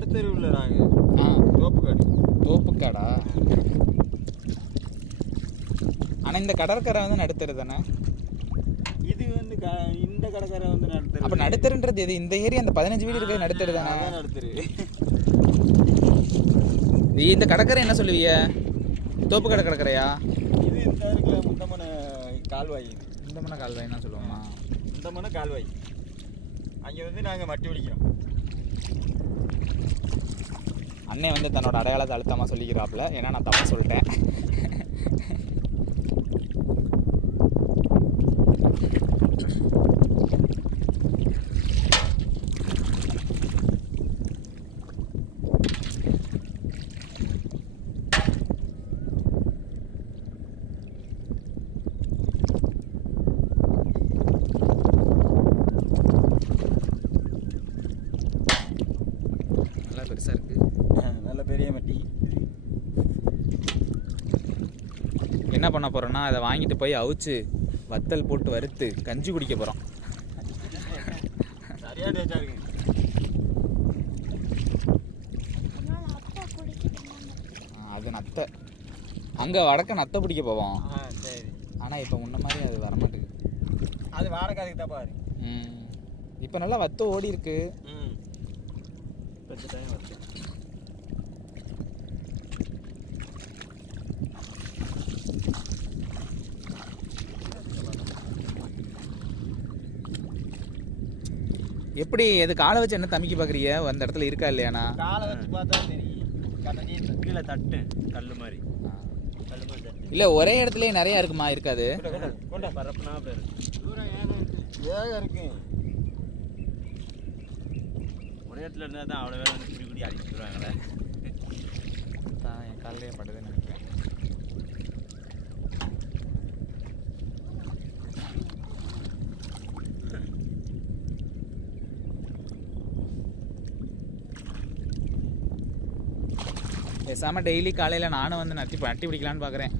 நடுத்தருவில் நாங்கள் ஆ. தோப்புக்காடு. தோப்புக்காடா? ஆனால் இந்த கடற்கரை வந்து நடுத்தரு தானே இது வந்து க இந்த கடற்கரை வந்து நடுத்தர். அப்போ நடுத்தருன்றது எது? இந்த ஏரியா அந்த பதினஞ்சு வீடு இருக்கிறது நடுத்தரு தானே? நடுத்தரு. நீ இந்த கடற்கரை என்ன சொல்லுவீங்க தோப்பு கடை கடற்கரையா? இது இந்த இருக்குல்ல முந்தமன கால்வாய் முந்தமன கால்வாய்னா சொல்லுவோமா? முந்தமன கால்வாய். அங்கே வந்து நாங்கள் மட்டி பிடிக்கிறோம். அண்ணன் வந்து தன்னோட அடையாளத்தை அழுத்தமாக சொல்லிக்கிறாப்புல. ஏன்னா நான் தப்பாக சொல்லிட்டேன். மட்டி. என்ன பண்ண போறோம்னா அதை வாங்கிட்டு போய் அவிச்சு வத்தல் போட்டு வறுத்து கஞ்சி குடிக்க ஆ, அது நத்தை. அங்க வடக்க நத்தை பிடிக்க போவோம். ஆ சரி. ஆனா இப்ப முன்ன மாதிரி அது வரமாட்டேங்குது. அது வாடகைக்கு தான் பாரு. ம். இப்போ நல்லா வத்த ஓடி இருக்கு. எப்படி எது காலை வச்சு என்ன தம்பிக்கு பாக்குறீங்க? அந்த இடத்துல இருக்கா இல்லையாண்ணா? காலை வச்சு பார்த்தா தெரியும். கீழே தட்டு கல் மாதிரி. இல்ல ஒரே இடத்துலயே நிறைய இருக்குமா? இருக்காது. கொண்ட பரப்புனா ஏக இருக்கு. ஒரே இடத்துல இருந்தால் தான் அவ்வளோ வேலை வந்து குடி குடி அடிச்சு விடுவாங்களே அதான் என் காலையே படுதுன்னு நினைக்கிறேன். பேசாமல் டெய்லி காலையில் நானும் வந்து நட்டி நட்டி பிடிக்கலான்னு பார்க்குறேன்